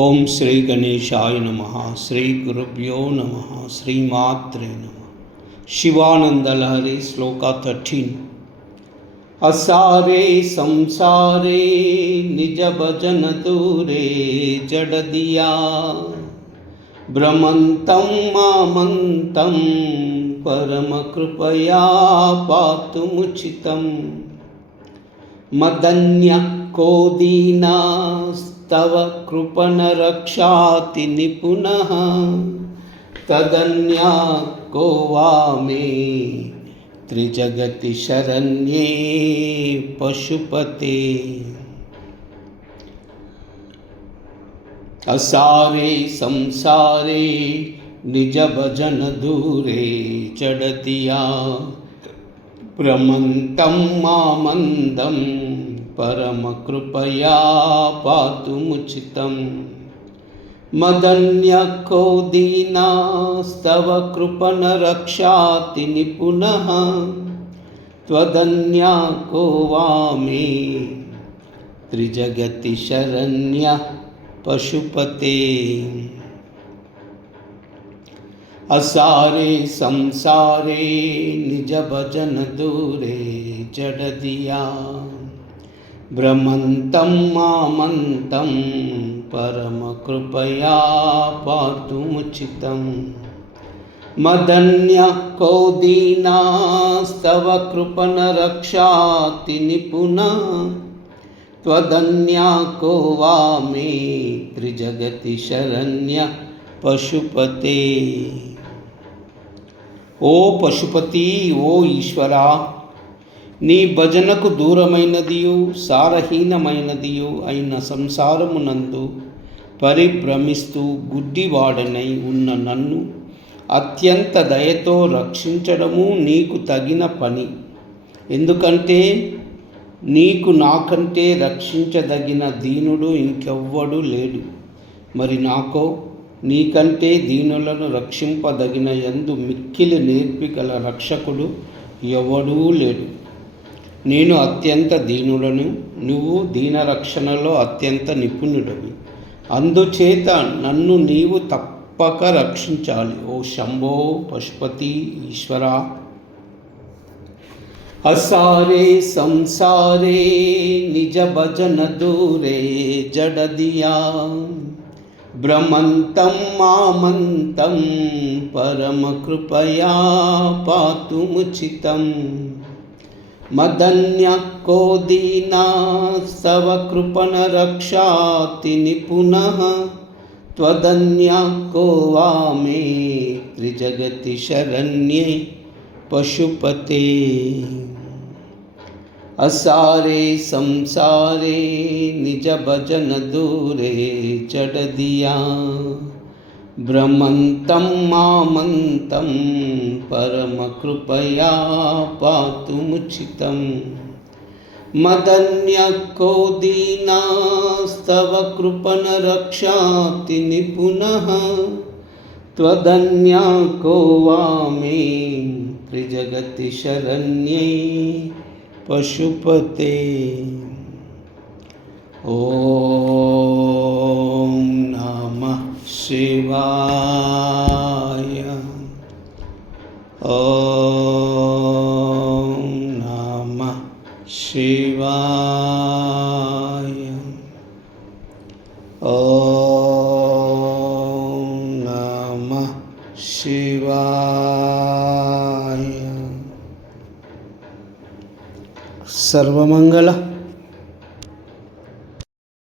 ఓం శ్రీ గణేశాయ నమః. శ్రీ గురుభ్యో నమః. శ్రీమాత్రే నమః. శివానంద లహరి శ్లోక 13. అసారే సంసారే నిజ భజన దూరే జడదియా భ్రమంతం మామంతం పరమ కృపయా పాతుముచితం మదన్య కోదీనా తవ కృపణ రక్షాతి నిపుణః తదన్యా కో వామే త్రిజగతి శరణ్యే పశుపతే. అసారే సంసారే నిజ భజన దూరే జడతియా భ్రమంతం మామందం పరమ కృపయా పాతుముచితం మదన్య కోదీనాస్తవ కృపణ రక్షాతి నిపుణః త్వదన్యా కో వామే త్రిజగతి శరణ్య పశుపతే. అసారే సంసారే నిజ భజన దూరే జడదియా భ్రమంతం మామంతం పరమ కృపయా పాతుముచితం మదన్య కోదీనాస్తవ కృపణ రక్షాతి నిపుణః త్వదన్యా కో వామే త్రిజగతి శరణ్య పశుపతే. ఓ పశుపతి, ఓ ఈశ్వరా, నీ భజనకు దూరమైనదియు సారహీనమైనదియు అయిన సంసారమునందు పరిభ్రమిస్తూ గుడ్డివాడనై ఉన్న నన్ను అత్యంత దయతో రక్షించడము నీకు తగిన పని. ఎందుకంటే నీకు నాకంటే రక్షించదగిన దీనుడు ఇంకెవ్వడు లేడు. మరి నాకో నీకంటే దీనులను రక్షింపదగిన యందు మిక్కిలి నేర్పిగల రక్షకుడు ఎవడూ లేడు. నేను అత్యంత దీనులను, నువ్వు దీనరక్షణలో అత్యంత నిపుణుడివి. అందుచేత నన్ను నీవు తప్పక రక్షించాలి. ఓ శంభో పశుపతి ఈశ్వర. అసారే సంసారే నిజ భజన దూరే జడదియా భ్రమంతం మామంతం పరమ కృపయా పాతుముచితం మదన్య కోదీనాస్తవ కృపణ రక్షాతి నిపుణః త్వదన్యా కో వామే త్రిజగతి శరణ్యే పశుపతే. అసారే సంసారే నిజ భజన దూరే జడదియా భ్రమంతం మామంతం పరమ కృపయా పాతుముచితం మదన్య కోదీనాస్తవ కృపణ రక్షాతి నిపుణః త్వదన్యా కో వామే త్రిజగతి శరణ్యే పశుపతే. ఓం నమః శివాయ. ఓం నమః శివాయ. ఓం నమః శివాయ. సర్వమంగళ